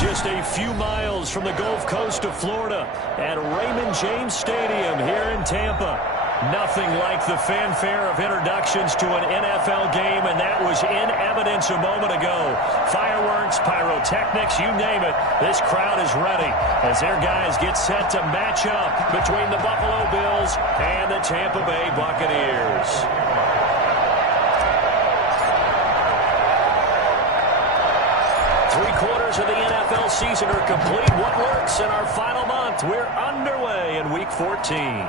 Just a few miles from the Gulf Coast of Florida at Raymond James Stadium here in Tampa. Nothing like the fanfare of introductions to an NFL game, and that was in evidence a moment ago. Fireworks, pyrotechnics, you name it. This crowd is ready as their guys get set to match up between the Buffalo Bills and the Tampa Bay Buccaneers. Three-quarters of the NFL season are complete. What works in our final month? We're underway in Week 14.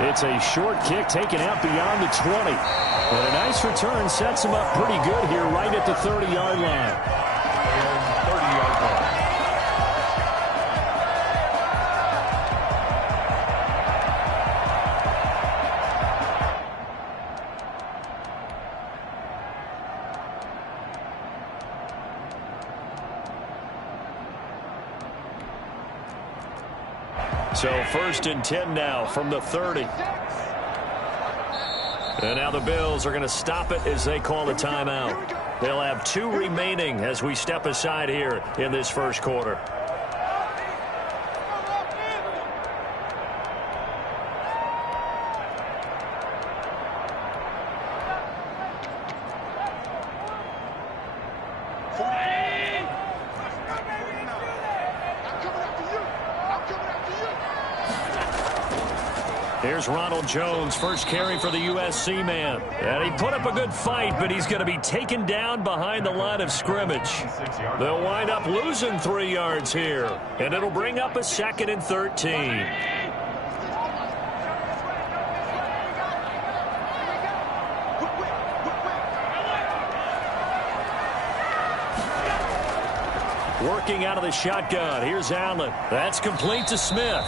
It's a short kick taken out beyond the 20. But a nice return sets him up pretty good here right at the 30-yard line. So 1st and 10 now from the 30. And now the Bills are going to stop it as they call a timeout. They'll have 2 remaining as we step aside here in this first quarter. Here's Ronald Jones, first carry for the USC man. And he put up a good fight, but he's going to be taken down behind the line of scrimmage. They'll wind up losing 3 yards here, and it'll bring up a 2nd and 13. Working out of the shotgun. Here's Allen. That's complete to Smith.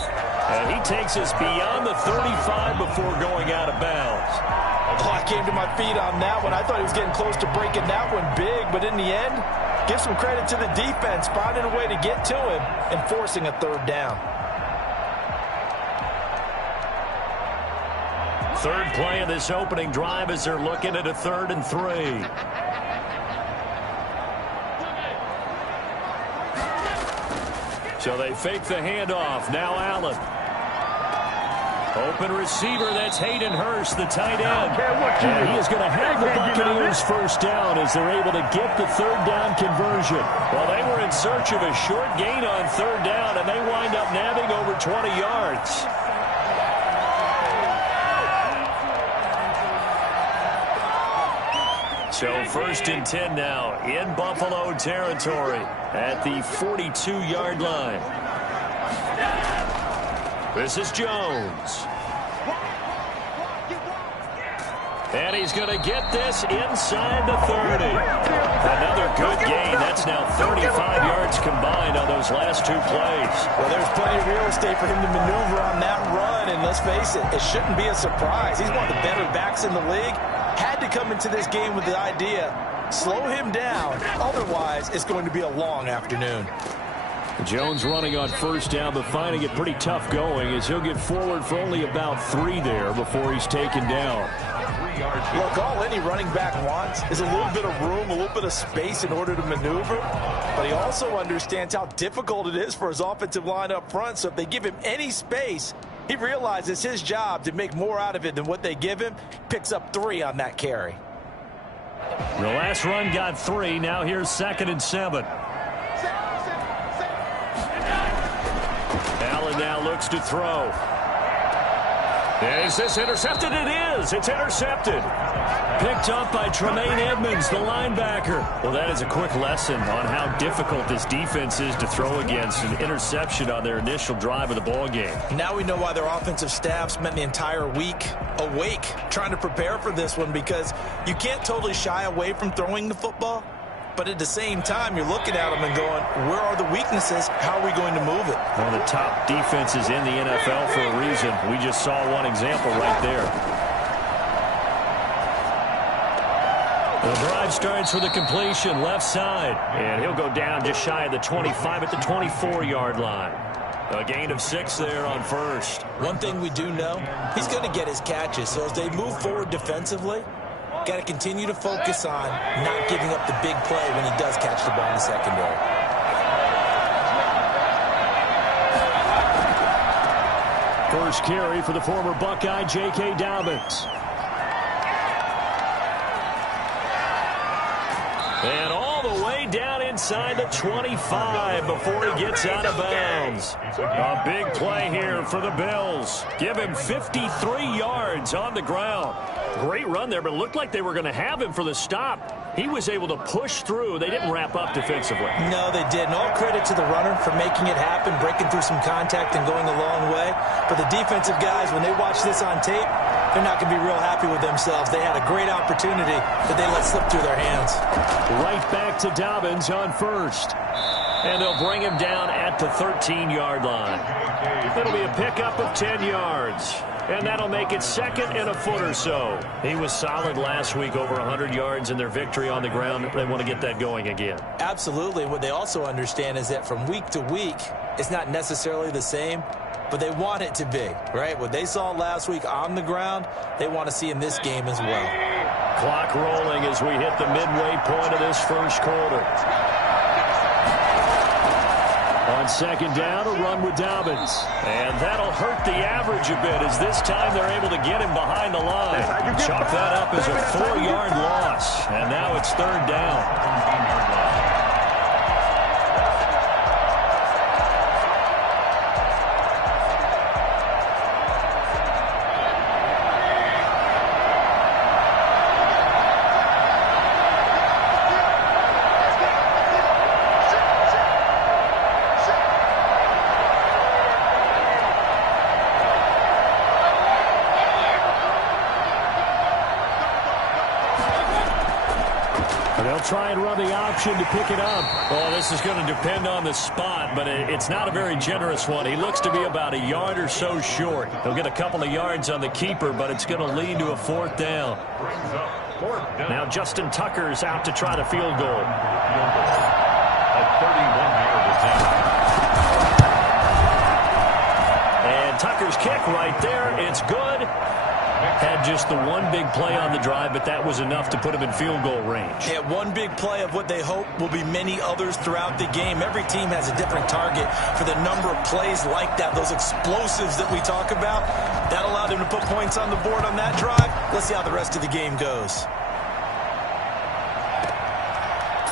And he takes us beyond the 35 before going out of bounds. Oh, I came to my feet on that one. I thought he was getting close to breaking that one big, but in the end, give some credit to the defense, finding a way to get to him and forcing a 3rd down. 3rd play of this opening drive as they're looking at a 3rd and 3. So they fake the handoff. Now Allen. Open receiver, that's Hayden Hurst, the tight end. And he is going to have the Buccaneers first down as they're able to get the 3rd down conversion. Well, they were in search of a short gain on 3rd down, and they wind up nabbing over 20 yards. So 1st and 10 now in Buffalo territory at the 42-yard line. This is Jones. And he's going to get this inside the 30. Another good gain. That's now 35 yards combined on those last 2 plays. Well, there's plenty of real estate for him to maneuver on that run. And let's face it, it shouldn't be a surprise. He's one of the better backs in the league. Had to come into this game with the idea, slow him down. Otherwise, it's going to be a long afternoon. Jones running on 1st down, but finding it pretty tough going as he'll get forward for only about 3 there before he's taken down. Look, all any running back wants is a little bit of room, a little bit of space in order to maneuver. But he also understands how difficult it is for his offensive line up front. So if they give him any space, he realizes his job to make more out of it than what they give him. Picks up 3 on that carry. The last run got 3. Now here's 2nd and 7. Allen now looks to throw. Is this intercepted? It is. It's intercepted. Picked up by Tremaine Edmonds, the linebacker. Well, that is a quick lesson on how difficult this defense is to throw against. An interception on their initial drive of the ball game. Now we know why their offensive staff spent the entire week awake trying to prepare for this one, because you can't totally shy away from throwing the football. But at the same time, you're looking at them and going, where are the weaknesses? How are we going to move it? One of the top defenses in the NFL for a reason. We just saw one example right there. The drive starts with a completion left side. And he'll go down just shy of the 25 at the 24-yard line. A gain of 6 there on 1st. One thing we do know, he's going to get his catches. So as they move forward defensively, got to continue to focus on not giving up the big play when he does catch the ball in the secondary. First carry for the former Buckeye, J.K. Dobbins. And all the way down inside the 25 before he gets out of bounds. A big play here for the Bills. Give him 53 yards on the ground. Great run there, but it looked like they were going to have him for the stop. He was able to push through. They didn't wrap up defensively. No, they didn't. All credit to the runner for making it happen, breaking through some contact and going a long way. But the defensive guys, when they watch this on tape, they're not going to be real happy with themselves. They had a great opportunity that they let slip through their hands. Right back to Dobbins on first. And they'll bring him down at the 13-yard line. It'll be a pickup of 10 yards. And that'll make it second and a foot or so. He was solid last week, over 100 yards in their victory on the ground. They want to get that going again. Absolutely. What they also understand is that from week to week, it's not necessarily the same, but they want it to be, right? What they saw last week on the ground, they want to see in this game as well. Clock rolling as we hit the midway point of this first quarter. On second down, a run with Dobbins. And that'll hurt the average a bit as this time they're able to get him behind the line. Chalk that up as a 4-yard loss. And now it's third down. Try and run the option to pick it up. Well, this is going to depend on the spot, but it's not a very generous one. He looks to be about a yard or so short. He'll get a couple of yards on the keeper, but it's going to lead to a fourth down. Now Justin Tucker's out to try the field goal. A 31-yard attempt. And Tucker's kick right there. It's good. Had just the one big play on the drive, but that was enough to put him in field goal range. Yeah, one big play of what they hope will be many others throughout the game. Every team has a different target for the number of plays like that, those explosives that we talk about. That allowed him to put points on the board on that drive. Let's see how the rest of the game goes.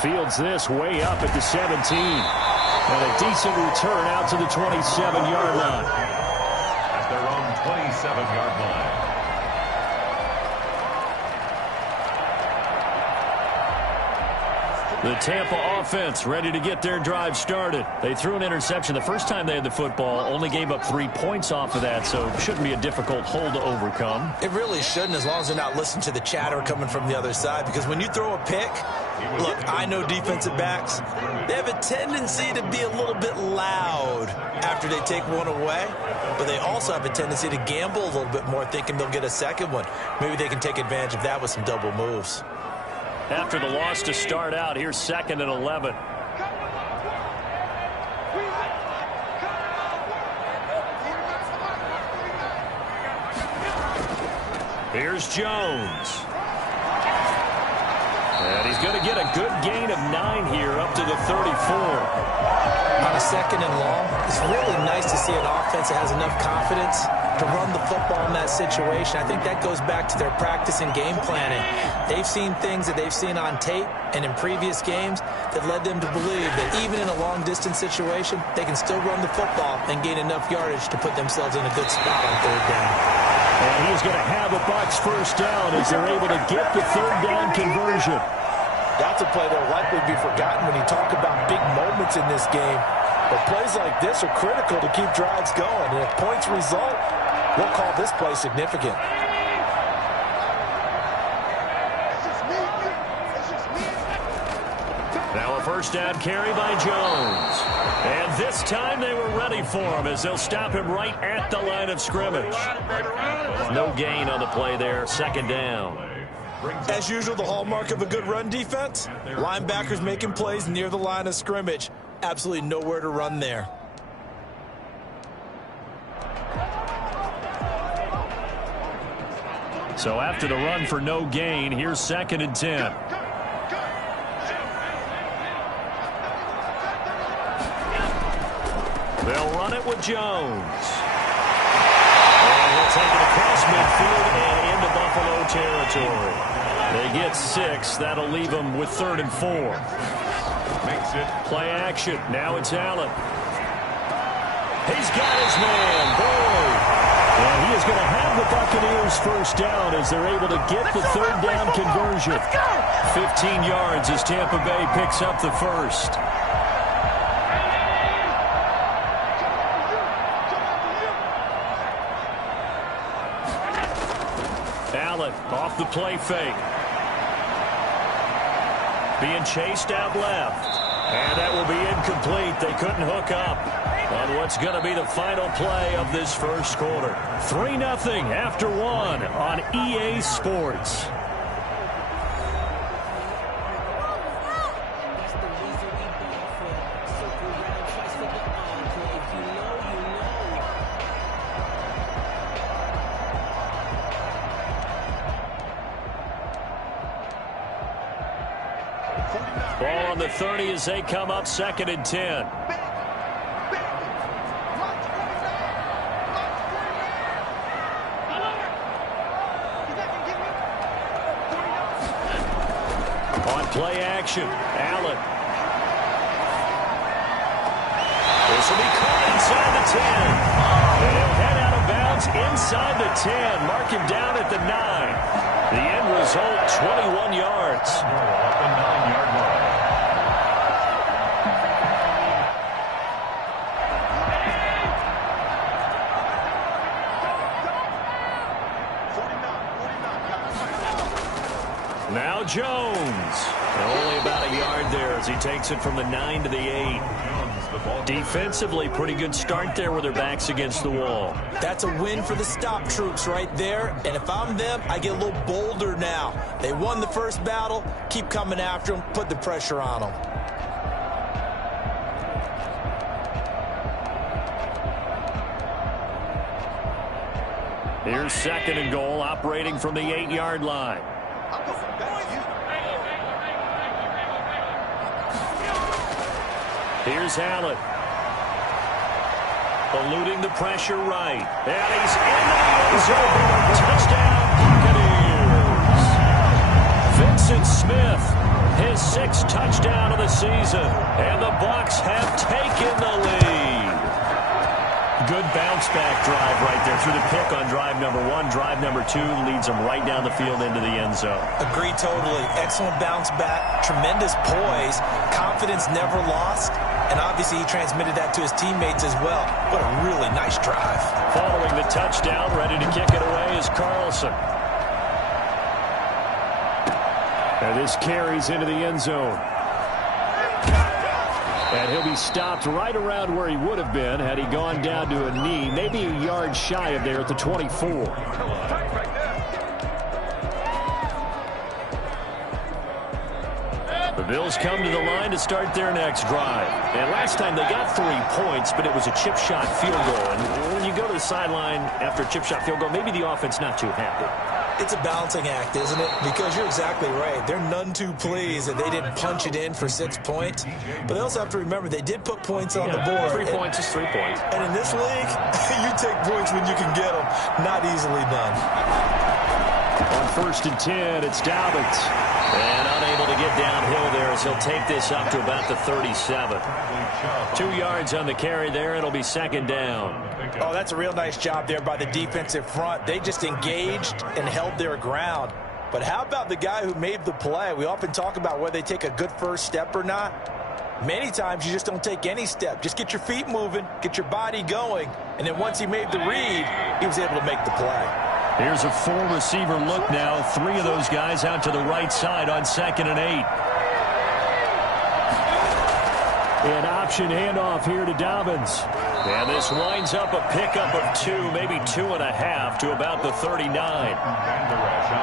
Fields this way up at the 17. And a decent return out to the 27-yard line. At their own 27-yard line. The Tampa offense ready to get their drive started. They threw an interception the first time they had the football, only gave up 3 points off of that, so it shouldn't be a difficult hole to overcome. It really shouldn't, as long as they're not listening to the chatter coming from the other side, because when you throw a pick, look, I know defensive backs, they have a tendency to be a little bit loud after they take one away, but they also have a tendency to gamble a little bit more, thinking they'll get a second one. Maybe they can take advantage of that with some double moves. After the loss to start out, here's second and 11. Here's Jones. And he's going to get a good gain of 9 here up to the 34. On a second and long, it's really nice to see an offense that has enough confidence to run the football in that situation. I think that goes back to their practice and game planning. They've seen things that they've seen on tape and in previous games that led them to believe that even in a long-distance situation, they can still run the football and gain enough yardage to put themselves in a good spot on third down. And he's going to have a Bucs first down as they're able to get the third down conversion. That's a play that will likely be forgotten when you talk about big moments in this game. But plays like this are critical to keep drives going. And if points result, we'll call this play significant. Now a first down carry by Jones. And this time they were ready for him as they'll stop him right at the line of scrimmage. No gain on the play there, second down. As usual, the hallmark of a good run defense, linebackers making plays near the line of scrimmage. Absolutely nowhere to run there. So after the run for no gain, here's second and 10. They'll run it with Jones. taken across midfield and into Buffalo territory. They get 6. That'll leave them with 3rd and 4. Makes it. Play action. Now it's Allen. He's got his man. Boyd. And he is going to have the Buccaneers first down as they're able to get the 3rd down conversion. 15 yards as Tampa Bay picks up the first. Allen off the play fake. Being chased out left. And that will be incomplete. They couldn't hook up on what's going to be the final play of this first quarter. 3-0 after 1 on EA Sports. Ball on the 30 as they come up 2nd and 10. On play action, Allen. This will be caught inside the 10. And he'll head out of bounds inside the 10. Mark him down at the 9. The end result, 21 yards. Off the 9-yard line. Now Jones. Only about a yard there as he takes it from the 9 to the 8. Defensively, pretty good start there with their backs against the wall. That's a win for the stop troops right there. And if I'm them, I get a little bolder now. They won the first battle. Keep coming after them. Put the pressure on them. Here's 2nd and goal, operating from the 8-yard line. Here's Allen. Eluding the pressure right. And he's into the end zone. Touchdown, Buccaneers. Vincent Smith, his 6th touchdown of the season. And the Bucs have taken the lead. Good bounce-back drive right there through the pick on drive number 1. Drive number 2 leads them right down the field into the end zone. Agree totally. Excellent bounce back. Tremendous poise. Confidence never lost. And obviously he transmitted that to his teammates as well. What a really nice drive. Following the touchdown, ready to kick it away is Carlson. And this carries into the end zone. And he'll be stopped right around where he would have been had he gone down to a knee, maybe a yard shy of there at the 24. The Bills come to the line to start their next drive. And last time they got 3 points, but it was a chip shot field goal. And when you go to the sideline after a chip shot field goal, maybe the offense not too happy. It's a balancing act, isn't it? Because you're exactly right. They're none too pleased that they didn't punch it in for 6 points. But they also have to remember they did put points on the board. 3 points is 3 points. And in this league, you take points when you can get them. Not easily done. On 1st and 10, it's Dobbins. And unable to get downhill there as he'll take this up to about the 37. 2 yards on the carry there. It'll be 2nd down. Oh, that's a real nice job there by the defensive front. They just engaged and held their ground. But how about the guy who made the play? We often talk about whether they take a good first step or not. Many times you just don't take any step. Just get your feet moving, get your body going. And then once he made the read, he was able to make the play. Here's a 4-receiver look now. 3 of those guys out to the right side on 2nd and 8. An option handoff here to Dobbins. And this winds up a pickup of 2, maybe 2.5 to about the 39.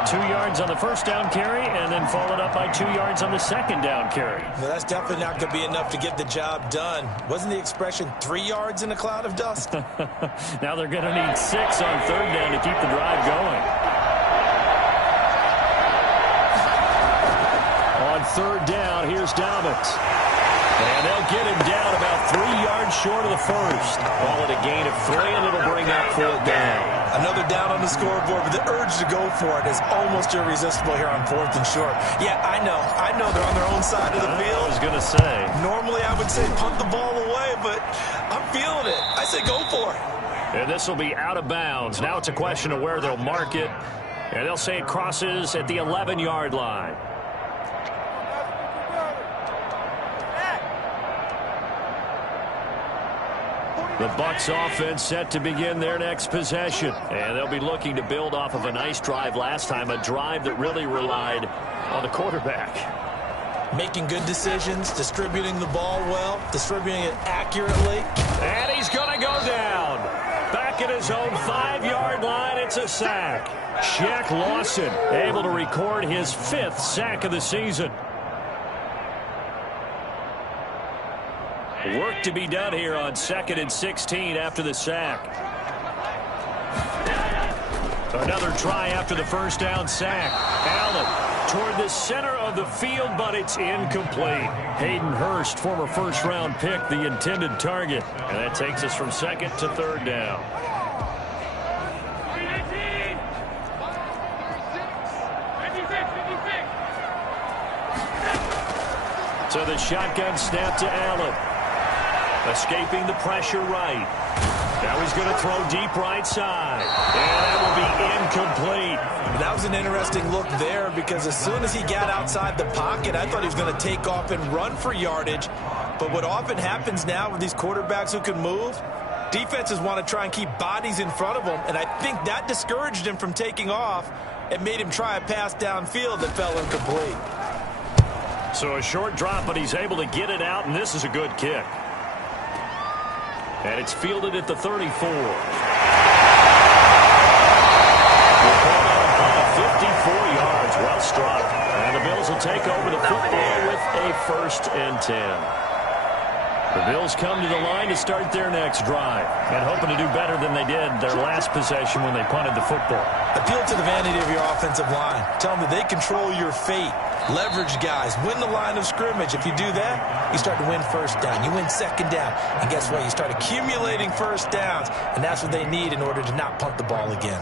2 yards on the first down carry and then followed up by 2 yards on the 2nd down carry. Well, that's definitely not going to be enough to get the job done. Wasn't the expression 3 yards in a cloud of dust? Now they're going to need 6 on 3rd down to keep the drive going. On 3rd down, here's Dobbins. And they'll get him down about 3 yards short of the first. Call it a gain of 3, and it'll bring up 4th down. Another down on the scoreboard, but the urge to go for it is almost irresistible here on 4th and short. Yeah, I know they're on their own side of the field. I was going to say. Normally I would say punt the ball away, but I'm feeling it. I say go for it. And this will be out of bounds. Now it's a question of where they'll mark it. And they'll say it crosses at the 11-yard line. The Bucs offense set to begin their next possession. And they'll be looking to build off of a nice drive last time, a drive that really relied on the quarterback. Making good decisions, distributing the ball well, distributing it accurately. And he's going to go down. Back at his own 5-yard line, it's a sack. Shaq Lawson able to record his 5th sack of the season. Work to be done here on 2nd and 16 after the sack. Another try after the first down sack. Allen toward the center of the field, but it's incomplete. Hayden Hurst, former first-round pick, the intended target. And that takes us from 2nd to 3rd down. So the shotgun snap to Allen. Escaping the pressure right. Now he's going to throw deep right side. And that will be incomplete. That was an interesting look there because as soon as he got outside the pocket, I thought he was going to take off and run for yardage. But what often happens now with these quarterbacks who can move, defenses want to try and keep bodies in front of them. And I think that discouraged him from taking off and made him try a pass downfield that fell incomplete. So a short drop, but he's able to get it out, and this is a good kick. And it's fielded at the 34. We're called out 54 yards. Well struck. And the Bills will take over the football with a 1st and 10. The Bills come to the line to start their next drive and hoping to do better than they did their last possession when they punted the football. Appeal to the vanity of your offensive line. Tell them that they control your fate. Leverage guys. Win the line of scrimmage. If you do that, you start to win 1st down. You win 2nd down. And guess what? You start accumulating 1st downs. And that's what they need in order to not punt the ball again.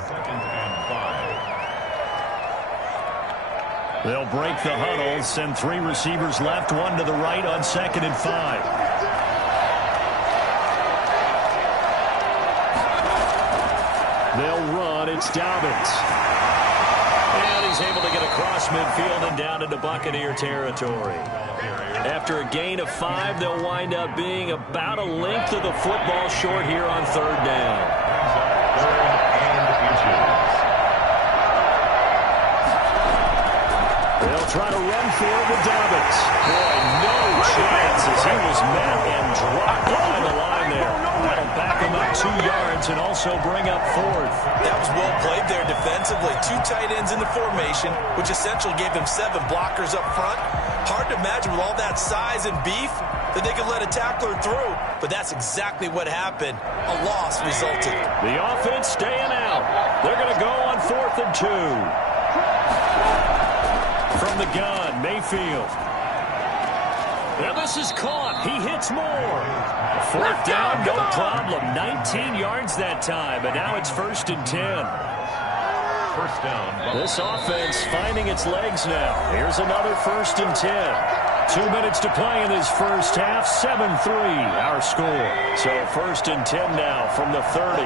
They'll break the huddle, send 3 receivers left, 1 to the right on 2nd and 5. They'll run. It's Dobbins. And he's able to get across midfield and down into Buccaneer territory. After a gain of 5, they'll wind up being about a length of the football short here on 3rd down. They'll try to run for it with Dobbins. Boy, no chances. He was met and dropped on the line there. That'll back him up 2 yards and also bring up 4th. That was well played there defensively. 2 tight ends in the formation, which essentially gave them 7 blockers up front. Hard to imagine with all that size and beef that they could let a tackler through. But that's exactly what happened. A loss resulted. The offense staying out. They're going to go on 4th and 2. From the gun, Mayfield. Now this is caught. He hits more. 4th down, no problem. 19 yards that time, and now it's 1st and 10. 1st down. This offense finding its legs now. Here's another 1st and 10. 2 minutes to play in this first half. 7-3 our score. So 1st and 10 now from the 30.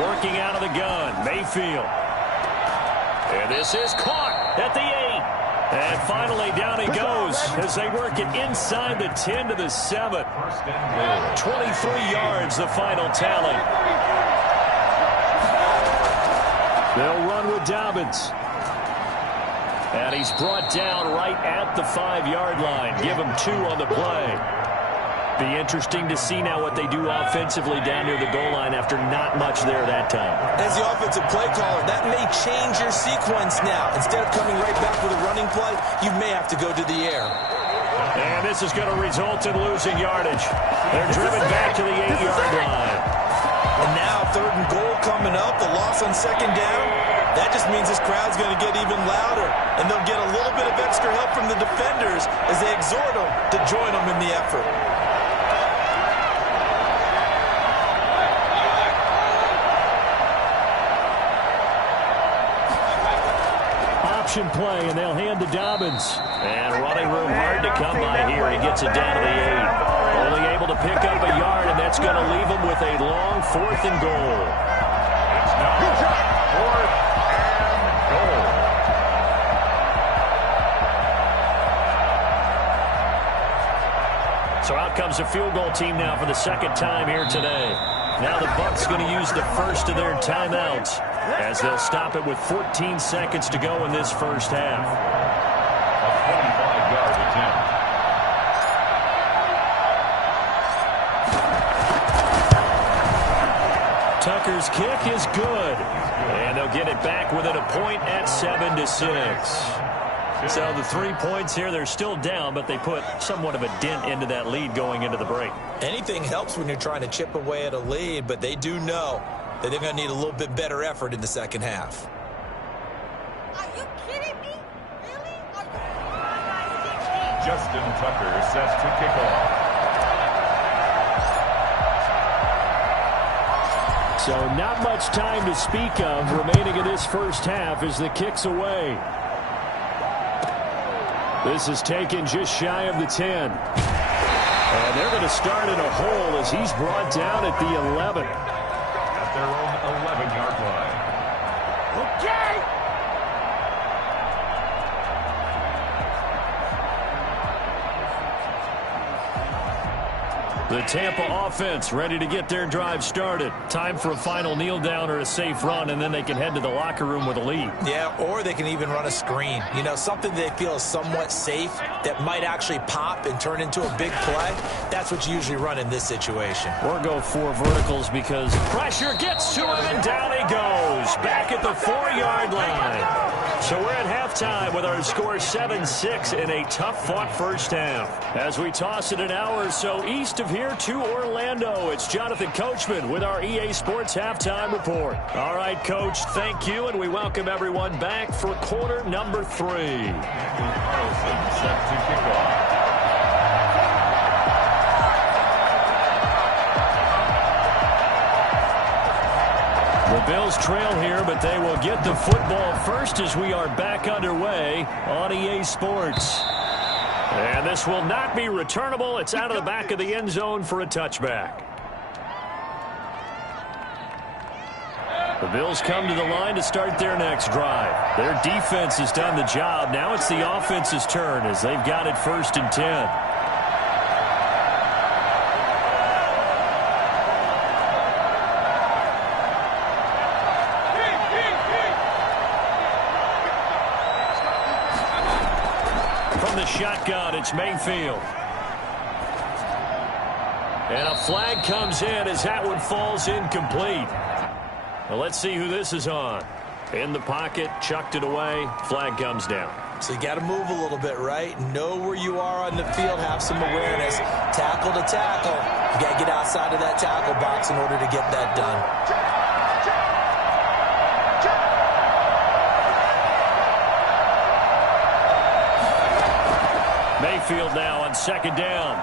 Working out of the gun, Mayfield. And this is caught at the 8. And finally down he goes as they work it inside the 10 to the 7. 23 yards the final tally. They'll run with Dobbins. And he's brought down right at the 5-yard line. Give him 2 on the play. Be interesting to see now what they do offensively down near the goal line after not much there that time. As the offensive play caller, that may change your sequence now. Instead of coming right back with a running play, you may have to go to the air. And this is going to result in losing yardage. They're driven back to the 8-yard line. And now 3rd and goal coming up. The loss on 2nd down. That just means this crowd's going to get even louder, and they'll get a little bit of extra help from the defenders as they exhort them to join them in the effort. Option play, and they'll hand to Dobbins. And running room hard to come by here. He gets it down to the 8. Only able to pick up a yard, and that's going to leave him with a long 4th and goal. It's now 4th and goal. So out comes a field goal team now for the 2nd time here today. Now the Bucs going to use the first of their timeouts as they'll stop it with 14 seconds to go in this first half. A 45-yard attempt. Tucker's kick is good. And they'll get it back within a point at 7-6. So the 3 points here, they're still down, but they put somewhat of a dent into that lead going into the break. Anything helps when you're trying to chip away at a lead, but they do know that they're going to need a little bit better effort in the second half. Are you kidding me? Really? Justin Tucker set to kick off. So not much time to speak of remaining in this first half as the kick's away. This is taken just shy of the 10. And they're going to start in a hole as he's brought down at the 11. At their own 11-yard line. Okay. The Tampa offense ready to get their drive started. Time for a final kneel down or a safe run, and then they can head to the locker room with a lead. Yeah, or they can even run a screen. You know, something they feel is somewhat safe that might actually pop and turn into a big play. That's what you usually run in this situation. Or go 4 verticals because pressure gets to him, and down he goes. Back at the 4-yard line. So we're at halftime with our score 7-6 in a tough-fought first half. As we toss it an hour or so east of here to Orlando, it's Jonathan Coachman with our EA Sports Halftime Report. All right, Coach, thank you, and we welcome everyone back for quarter number 3. Carlson set to kick off. The Bills trail here, but they will get the football first as we are back underway on EA Sports. And this will not be returnable. It's out of the back of the end zone for a touchback. The Bills come to the line to start their next drive. Their defense has done the job. Now it's the offense's turn as they've got it 1st and 10. Shotgun, it's Mayfield. And a flag comes in as that one falls incomplete. Well, let's see who this is on. In the pocket, chucked it away, flag comes down. So you got to move a little bit, right? Know where you are on the field, have some awareness. Tackle to tackle. You got to get outside of that tackle box in order to get that done. Mayfield now on 2nd down.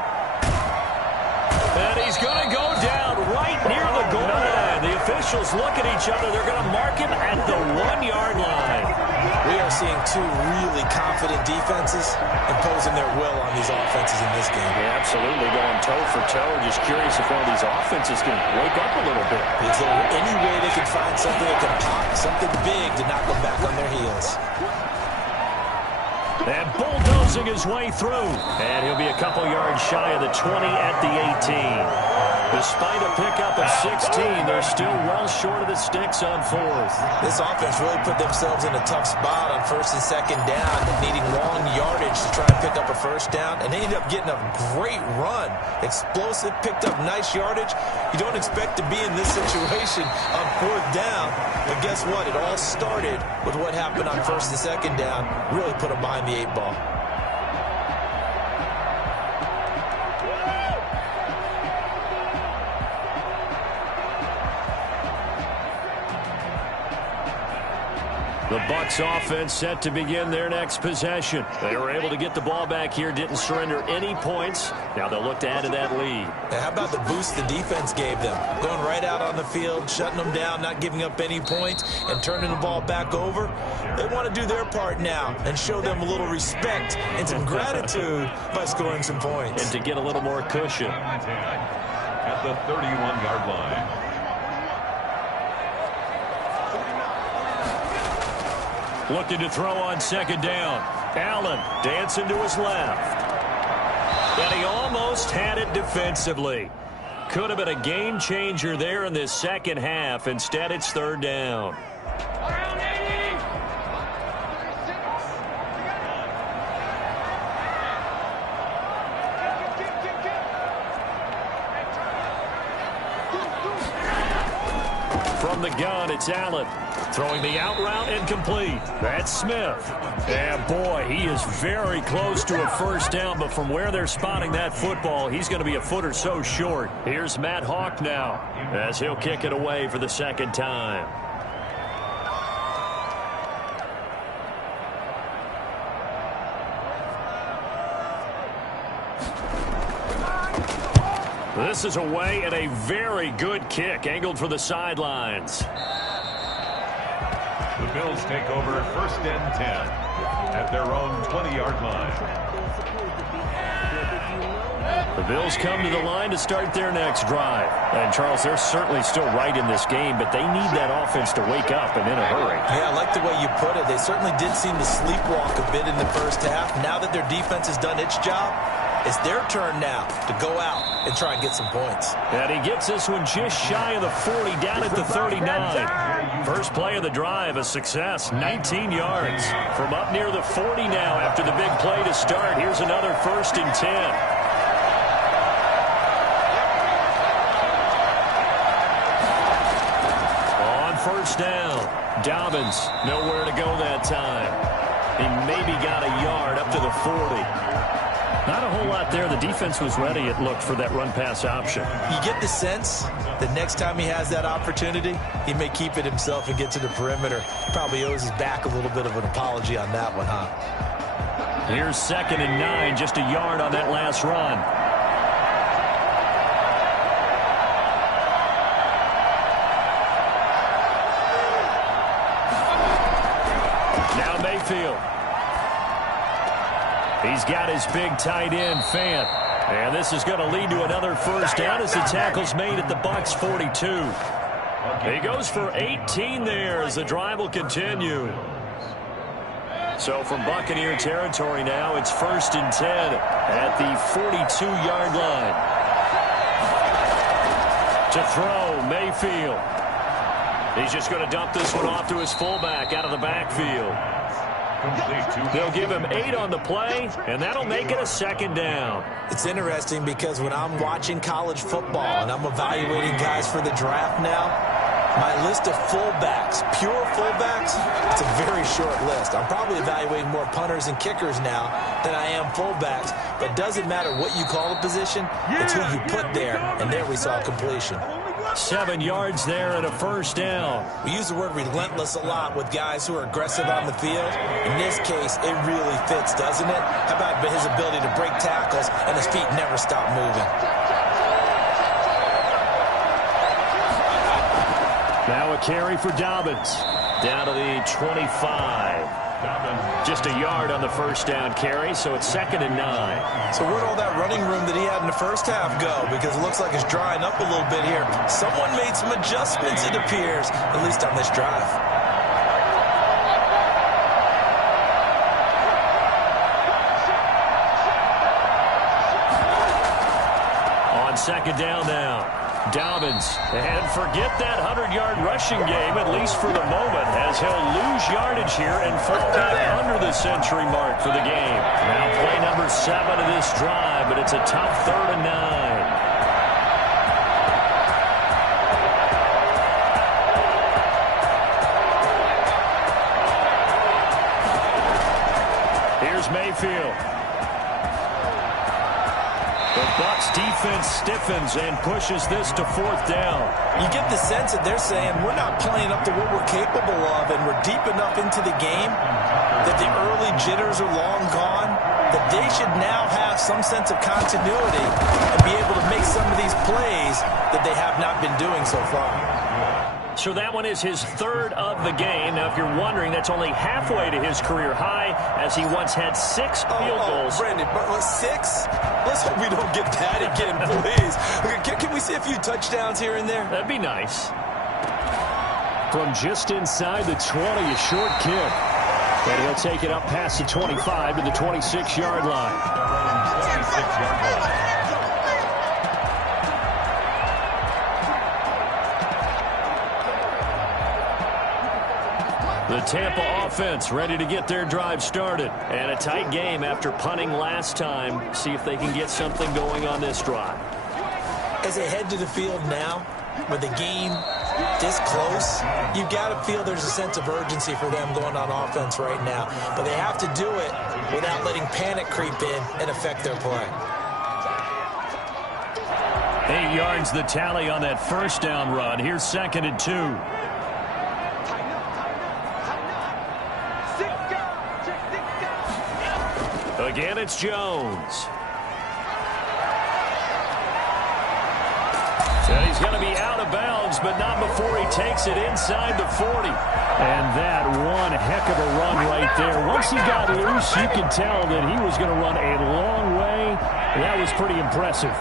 And he's going to go down right near the goal line. The officials look at each other. They're going to mark him at the 1-yard line. We are seeing 2 really confident defenses imposing their will on these offenses in this game. Yeah, absolutely, going toe for toe. Just curious if one of these offenses can wake up a little bit. Is there any way they can find something that can pop, something big to knock them back on their heels? And bulldozing his way through. And he'll be a couple yards shy of the 20 at the 18. Despite a pickup of 16, they're still well short of the sticks on 4th. This offense really put themselves in a tough spot on 1st and 2nd down, needing long yardage to try and pick up a 1st down, and they ended up getting a great run. Explosive, picked up nice yardage. You don't expect to be in this situation on 4th down, but guess what? It all started with what happened on 1st and 2nd down. Really put them behind the 8 ball. The Bucs offense set to begin their next possession. They were able to get the ball back here, didn't surrender any points. Now they'll look to add to that lead. How about the boost the defense gave them? Going right out on the field, shutting them down, not giving up any points, and turning the ball back over. They want to do their part now and show them a little respect and some gratitude by scoring some points. And to get a little more cushion. At the 31-yard line. Looking to throw on second down. Allen dancing to his left. And he almost had it defensively. Could have been a game changer there in this second half. Instead, it's third down. From the gun, it's Allen. Throwing the out route incomplete. That's Smith. And boy, he is very close to a first down, but from where they're spotting that football, he's going to be a foot or so short. Here's Matt Hawk now as he'll kick it away for the second time. This is away and a very good kick angled for the sidelines. The Bills take over first and 10 at their own 20-yard line. The Bills come to the line to start their next drive. And, Charles, they're certainly still right in this game, but they need that offense to wake up and in a hurry. Yeah, I like the way you put it. They certainly did seem to sleepwalk a bit in the first half. Now that their defense has done its job, it's their turn now to go out and try and get some points. And he gets this one just shy of the 40, down at the 39. First play of the drive, a success, 19 yards. From up near the 40 now after the big play to start. Here's another first and 10. On first down, Dobbins nowhere to go that time. He maybe got a yard up to the 40. Not a whole lot there. The defense was ready, it looked, for that run-pass option. You get the sense that next time he has that opportunity, he may keep it himself and get to the perimeter. Probably owes his back a little bit of an apology on that one, huh? Here's 2nd and 9, just a yard on that last run. Now Mayfield. He's got his big tight end, Fant. And this is going to lead to another first down as the tackle's made at the Bucs 42. He goes for 18 there as the drive will continue. So from Buccaneer territory now, it's 1st and 10 at the 42-yard line. To throw, Mayfield. He's just going to dump this one off to his fullback out of the backfield. They'll give him 8 on the play, and that'll make it a 2nd down. It's interesting because when I'm watching college football and I'm evaluating guys for the draft now, my list of fullbacks, pure fullbacks, it's a very short list. I'm probably evaluating more punters and kickers now than I am fullbacks, but it doesn't matter what you call the position, it's who you put there, and there we saw completion. 7 yards there and a first down. We use the word relentless a lot with guys who are aggressive on the field. In this case, it really fits, doesn't it? How about his ability to break tackles and his feet never stop moving? Now a carry for Dobbins. Down to the 25. Just a yard on the first down carry, so it's 2nd and 9. So where'd all that running room that he had in the first half go? Because it looks like it's drying up a little bit here. Someone made some adjustments, it appears, at least on this drive. On 2nd down now. Dobbins, and forget that 100-yard rushing game, at least for the moment, as he'll lose yardage here and fall back under the century mark for the game. Now play number 7 of this drive, but it's a tough 3rd and 9. Here's Mayfield. The Bucs defense stiffens and pushes this to 4th down. You get the sense that they're saying we're not playing up to what we're capable of, and we're deep enough into the game that the early jitters are long gone, that they should now have some sense of continuity and be able to make some of these plays that they have not been doing so far. So that one is his 3rd of the game. Now, if you're wondering, that's only halfway to his career high, as he once had 6 field goals. Brandon, but 6? Let's hope we don't get that again, please. Can we see a few touchdowns here and there? That'd be nice. From just inside the 20, a short kick. And he'll take it up past the 25 to the 26-yard line. 26-yard line. The Tampa offense ready to get their drive started. And a tight game after punting last time. See if they can get something going on this drive. As they head to the field now, with the game this close, you've got to feel there's a sense of urgency for them going on offense right now. But they have to do it without letting panic creep in and affect their play. 8 yards the tally on that first down run. Here's 2nd and 2. Again, it's Jones. And he's going to be out of bounds, but not before he takes it inside the 40. And that one heck of a run right there. Once he got loose, you could tell that he was going to run a long way. That was pretty impressive.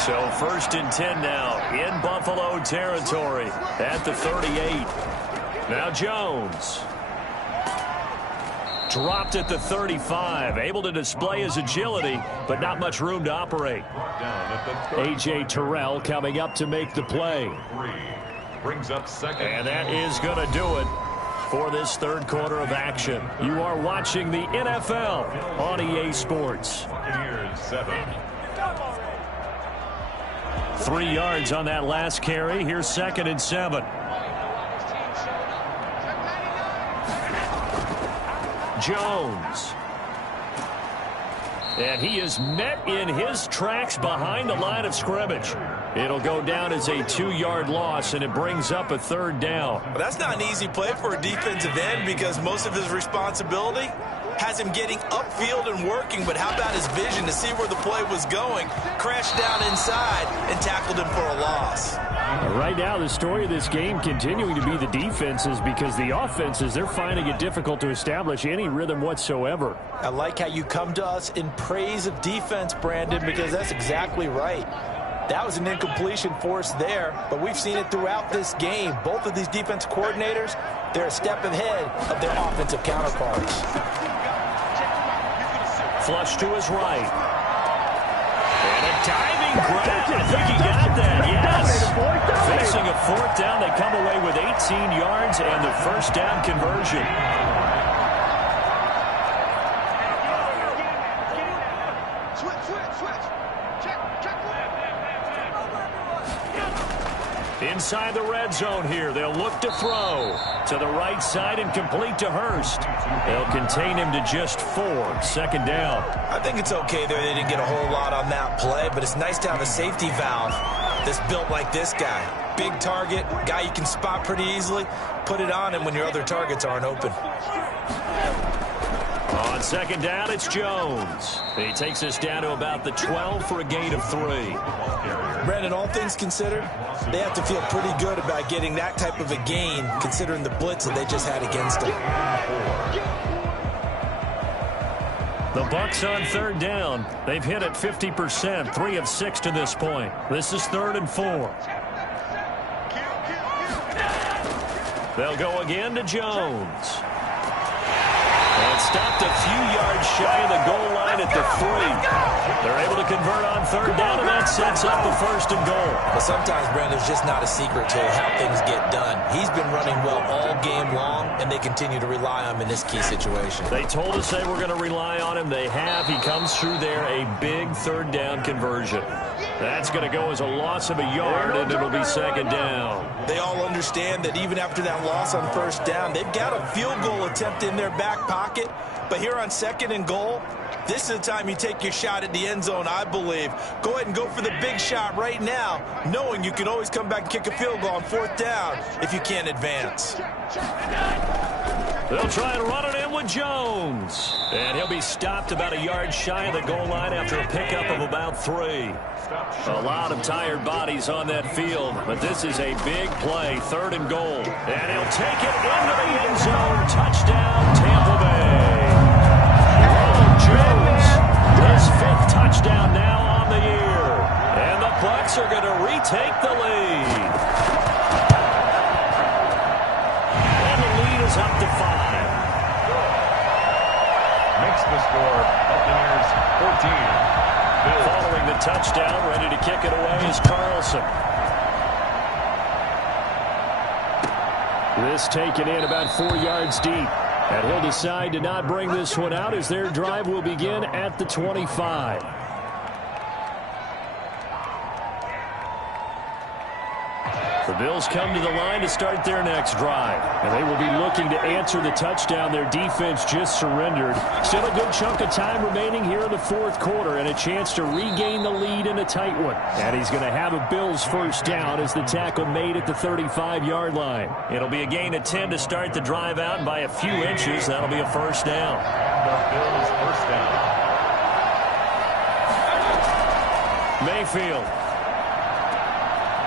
So 1st and 10 now in Buffalo territory at the 38. Now Jones. Dropped at the 35, able to display his agility, but not much room to operate. A.J. Terrell coming up to make the play. Brings up 2nd. And that is going to do it for this 3rd quarter of action. You are watching the NFL on EA Sports. Here's 7. 3 yards on that last carry. Here's 2nd and 7. Jones. And he is met in his tracks behind the line of scrimmage. It'll go down as a 2-yard loss, and it brings up a 3rd down. Well, that's not an easy play for a defensive end because most of his responsibility has him getting upfield and working, but how about his vision to see where the play was going, crashed down inside, and tackled him for a loss. Right now, the story of this game continuing to be the defenses, because the offenses, they're finding it difficult to establish any rhythm whatsoever. I like how you come to us in praise of defense, Brandon, because that's exactly right. That was an incompletion force there, but we've seen it throughout this game. Both of these defense coordinators, they're a step ahead of their offensive counterparts. Flush to his right. And a diving grab. I think he got that, yes. Facing a 4th down, they come away with 18 yards and the 1st down conversion. Inside the red zone here, they'll look to throw to the right side and complete to Hurst. They'll contain him to just 4. 2nd down. I think it's okay there. They didn't get a whole lot on that play, but it's nice to have a safety valve that's built like this guy. Big target, guy you can spot pretty easily. Put it on him when your other targets aren't open. On 2nd down, it's Jones. He takes us down to about the 12 for a gain of 3. Brandon, all things considered, they have to feel pretty good about getting that type of a gain, considering the blitz that they just had against them. The Bucs on 3rd down. They've hit it 50%, 3 of 6 to this point. This is 3rd and 4. They'll go again to Jones. And stopped a few yards shy of the goal line at the 3. They're able to convert on 3rd down, and that sets up the 1st and goal. But sometimes, Brandon, it's just not a secret to how things get done. He's been running well all game long, and they continue to rely on him in this key situation. They told us they were going to rely on him. They have. He comes through there, a big 3rd down conversion. That's going to go as a loss of a yard, and it'll be 2nd down. They all understand that even after that loss on 1st down, they've got a field goal attempt in their back pocket. But here on 2nd and goal, This is the time you take your shot at the end zone, I believe. Go ahead and go for the big shot right now, knowing you can always come back and kick a field goal on 4th down if you can't advance. They'll try and run it in with Jones. And he'll be stopped about a yard shy of the goal line after a pickup of about 3. A lot of tired bodies on that field, but this is a big play, 3rd and goal. And he'll take it into the end zone. Touchdown, Tampa Bay. Ronald Jones, his 5th touchdown now on the year. And the Bucs are going to retake the lead. And the lead is up to 5. Makes the score Buccaneers 14. Following the touchdown, ready to kick it away is Carlson. This taken in about 4 yards deep. And he'll decide to not bring this one out as their drive will begin at the 25. The Bills come to the line to start their next drive. And they will be looking to answer the touchdown their defense just surrendered. Still a good chunk of time remaining here in the 4th quarter and a chance to regain the lead in a tight one. And he's going to have a Bills 1st down as the tackle made at the 35-yard line. It'll be a gain of 10 to start the drive out, and by a few inches, that'll be a 1st down. The Bills 1st down. Mayfield.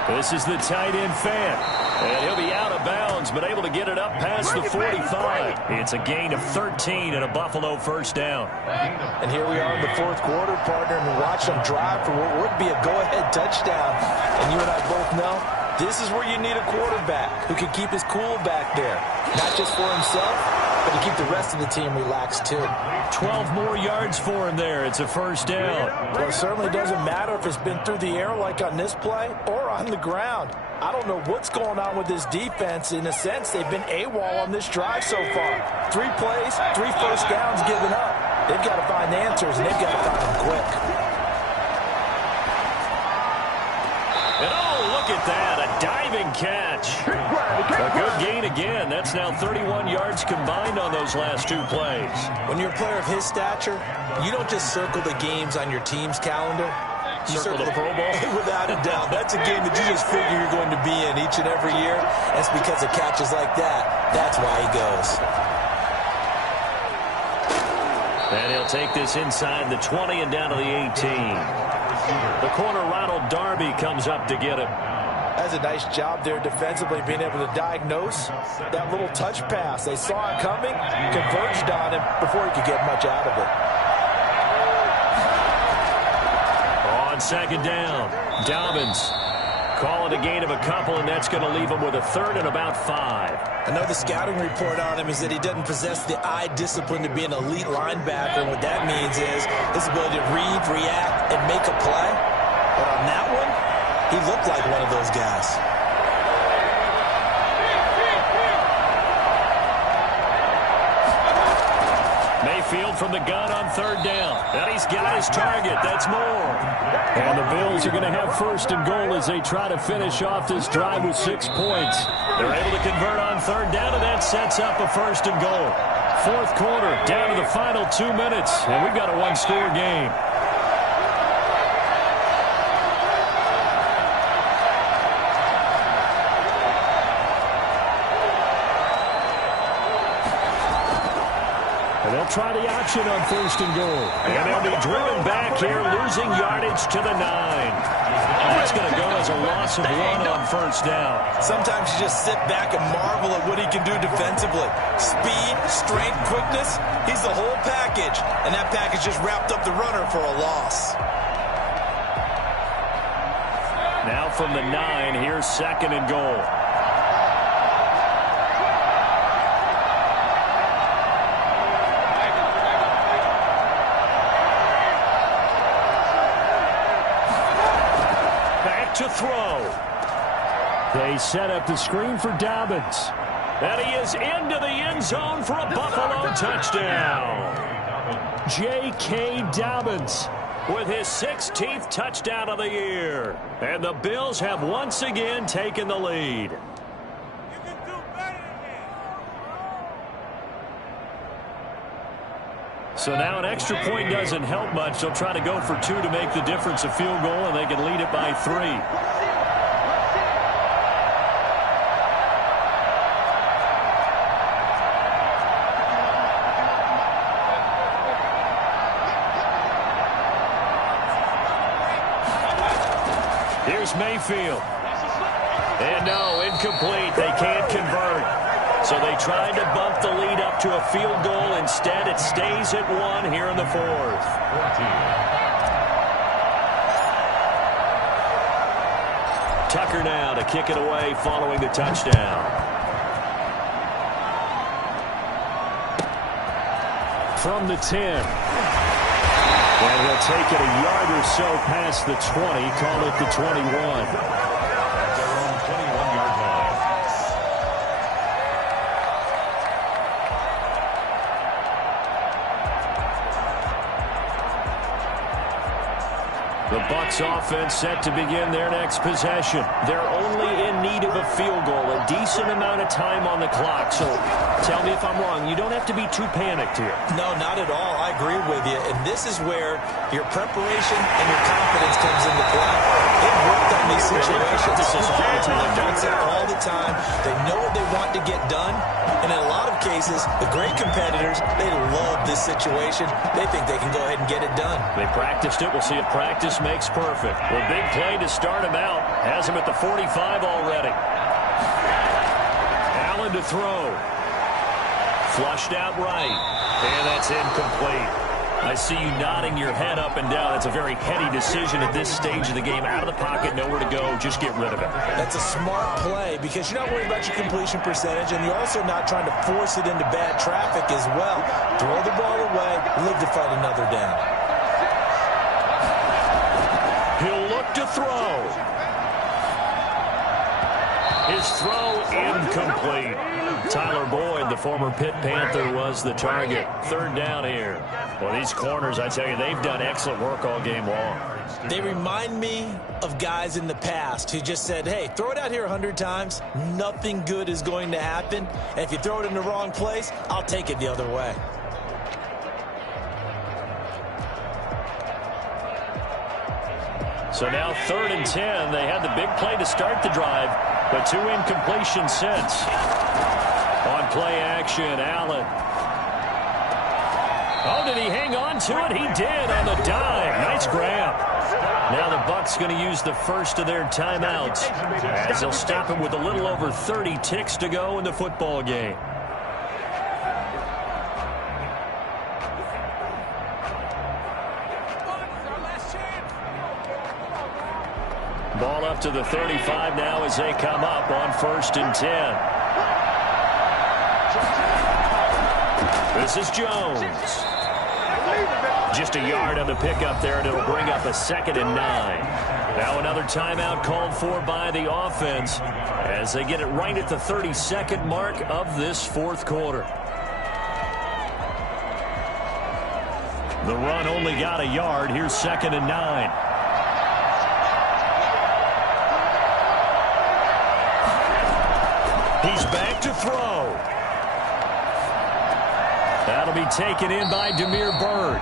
This is the tight end fan. And he'll be out of bounds, but able to get it up past the 45. It's a gain of 13 and a Buffalo 1st down. And here we are in the 4th quarter, partner, and we watch them drive for what would be a go-ahead touchdown. And you and I both know this is where you need a quarterback who can keep his cool back there. Not just for himself, but to keep the rest of the team relaxed too. 12 more yards for him there. It's a 1st down. Well, it certainly doesn't matter if it's been through the air like on this play or on the ground. I don't know what's going on with this defense. In a sense, they've been AWOL on this drive so far. 3 plays, 3 1st downs given up. They've got to find answers, and they've got to find them quick. And oh, look at that, a diving catch. A good gain again. That's now 31 yards combined on those last 2 plays. When you're a player of his stature, you don't just circle the games on your team's calendar. You circle the Pro Bowl? Without a doubt. That's a game that you just figure you're going to be in each and every year. That's because of catches like that. That's why he goes. And he'll take this inside the 20 and down to the 18. The corner, Ronald Darby, comes up to get him. That's a nice job there defensively, being able to diagnose that little touch pass. They saw it coming, converged on him before he could get much out of it. On 2nd down, Dobbins calling a gain of a couple, and that's going to leave him with a 3rd and about 5. I know the scouting report on him is that he doesn't possess the eye discipline to be an elite linebacker, and what that means is his ability to read, react, and make a play. But on that one, he looked like one of those guys. Mayfield from the gun on 3rd down. And he's got his target. That's more. And the Bills are going to have 1st and goal as they try to finish off this drive with 6 points. They're able to convert on 3rd down, and that sets up a 1st and goal. 4th quarter, down to the final 2 minutes, and we've got a 1-score game. And they'll try the option on 1st and goal. And they'll be driven back here, losing yardage to the 9. That's going to go as a loss of 1 on 1st down. Sometimes you just sit back and marvel at what he can do defensively. Speed, strength, quickness, he's the whole package. And that package just wrapped up the runner for a loss. Now from the 9, here's 2nd and goal. To throw. They set up the screen for Dobbins. And he is into the end zone for a Buffalo touchdown. J.K. Dobbins with his 16th touchdown of the year. And the Bills have once again taken the lead. So now an extra point doesn't help much. They'll try to go for 2 to make the difference a field goal, and they can lead it by 3. Here's Mayfield. And no, incomplete. They can't convert. So they tried to bump the lead up to a field goal. Instead, it stays at 1 here in the 4th. Tucker now to kick it away following the touchdown. From the 10. And he'll take it a yard or so past the 20, call it the 21. That's their own 21-yard line. The Bucs offense set to begin their next possession. They're only in need of a field goal, a decent amount of time on the clock. So tell me if I'm wrong. You don't have to be too panicked here. No, not at all. I agree with you. And this is where your preparation and your confidence comes into play. They've worked on these situations. They've done it all the time. They know what they want to get done. And in a lot of cases, the great competitors, they love this situation. They think they can go ahead and get it done. They practiced it. We'll see if practice makes perfect. Well, big play to start him out. Has him at the 45 already. Allen to throw. Flushed out right. And that's incomplete. I see you nodding your head up and down. That's a very heady decision at this stage of the game. Out of the pocket, nowhere to go. Just get rid of it. That's a smart play because you're not worried about your completion percentage, and you're also not trying to force it into bad traffic as well. Throw the ball away, live to fight another down. He'll look to throw. His throw incomplete. Tyler Boyd, the former Pitt Panther, was the target. 3rd down here. Well, these corners, I tell you, they've done excellent work all game long. They remind me of guys in the past who just said, hey, throw it out here 100 times. Nothing good is going to happen. And if you throw it in the wrong place, I'll take it the other way. So now 3rd and 10. They had the big play to start the drive, but 2 incompletions since. On play action, Allen. Oh, did he hang on to it? He did on the dive. Nice grab. Now the Bucs going to use the first of their timeouts as they'll stop him with a little over 30 ticks to go in the football game. Ball up to the 35 now as they come up on 1st and 10. This is Jones. Just a yard on the pickup there, and it'll bring up a 2nd and 9. Now another timeout called for by the offense as they get it right at the 32nd mark of this 4th quarter. The run only got a yard. Here's 2nd and 9. He's back to throw. That'll be taken in by Damiere Byrd.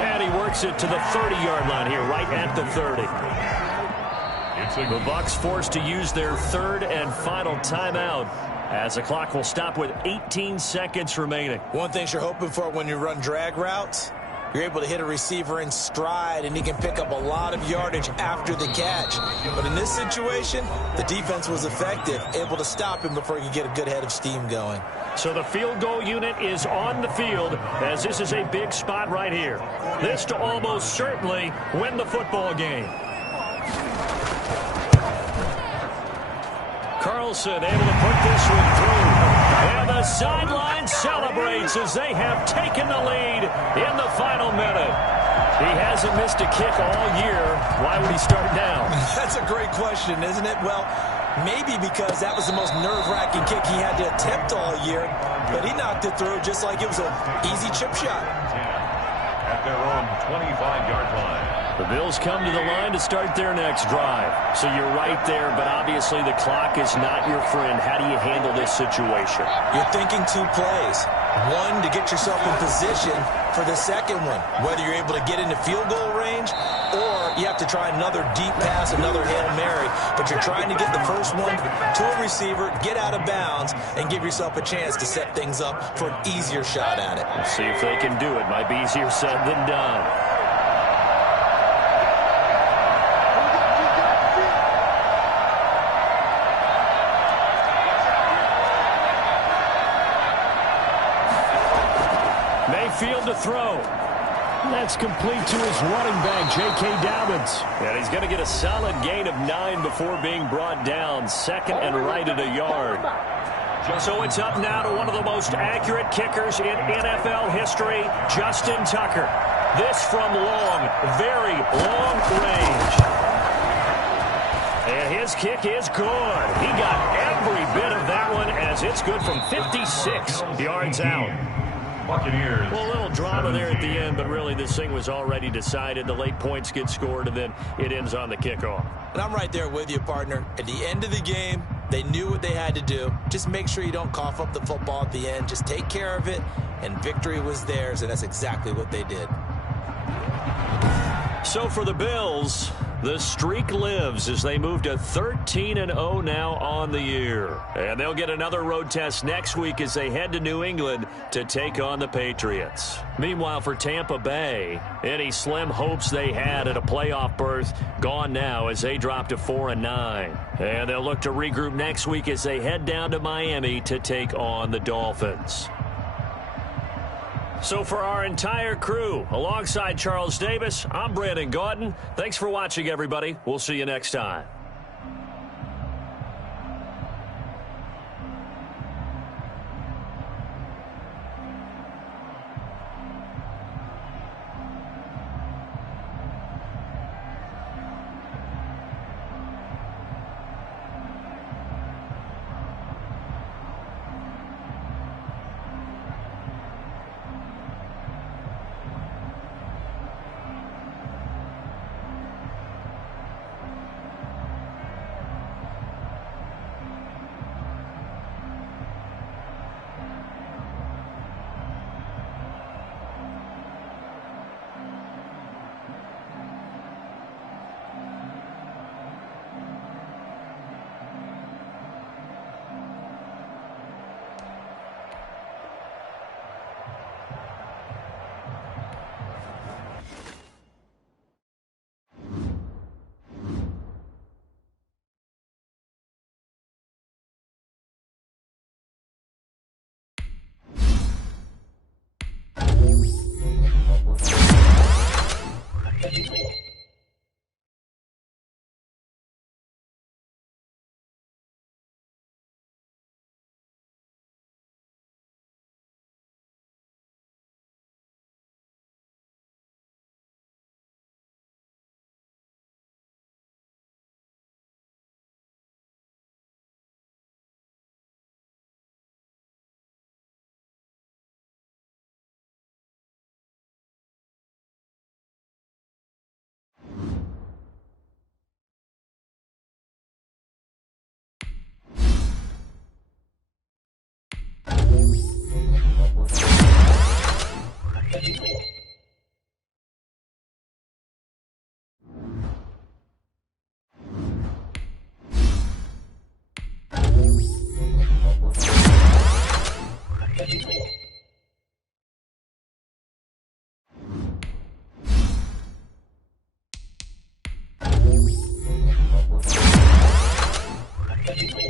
And he works it to the 30-yard line here, right at the 30. The Bucs forced to use their 3rd and final timeout as the clock will stop with 18 seconds remaining. One thing you're hoping for when you run drag routes, you're able to hit a receiver in stride, and he can pick up a lot of yardage after the catch. But in this situation, the defense was effective, able to stop him before he could get a good head of steam going. So the field goal unit is on the field as this is a big spot right here. This to almost certainly win the football game. Carlson able to put this one through. And the sideline celebrates as they have taken the lead in the final minute. He hasn't missed a kick all year. Why would he start now? That's a great question, isn't it? Well, maybe because that was the most nerve-wracking kick he had to attempt all year, but he knocked it through just like it was an easy chip shot. At their own 25-yard line. The Bills come to the line to start their next drive. So you're right there, but obviously the clock is not your friend. How do you handle this situation? You're thinking 2 plays. One, to get yourself in position for the second one, whether you're able to get into field goal range or you have to try another deep pass, another Hail Mary. But you're trying to get the first one to a receiver, get out of bounds, and give yourself a chance to set things up for an easier shot at it. Let's see if they can do it. Might be easier said than done. Mayfield to throw. That's complete to his running back, J.K. Dobbins. And he's going to get a solid gain of 9 before being brought down. Second and right at a yard. So it's up now to one of the most accurate kickers in NFL history, Justin Tucker. This from long, very long range. And his kick is good. He got every bit of that one as it's good from 56 yards out. Buccaneers. Well, a little drama there at the end, but really this thing was already decided. The late points get scored, and then it ends on the kickoff. And I'm right there with you, partner. At the end of the game, they knew what they had to do. Just make sure you don't cough up the football at the end. Just take care of it, and victory was theirs, and that's exactly what they did. So for the Bills, the streak lives as they move to 13-0 now on the year. And they'll get another road test next week as they head to New England to take on the Patriots. Meanwhile, for Tampa Bay, any slim hopes they had at a playoff berth gone now as they drop to 4-9. And they'll look to regroup next week as they head down to Miami to take on the Dolphins. So for our entire crew, alongside Charles Davis, I'm Brandon Gaudin. Thanks for watching, everybody. We'll see you next time. Thank you.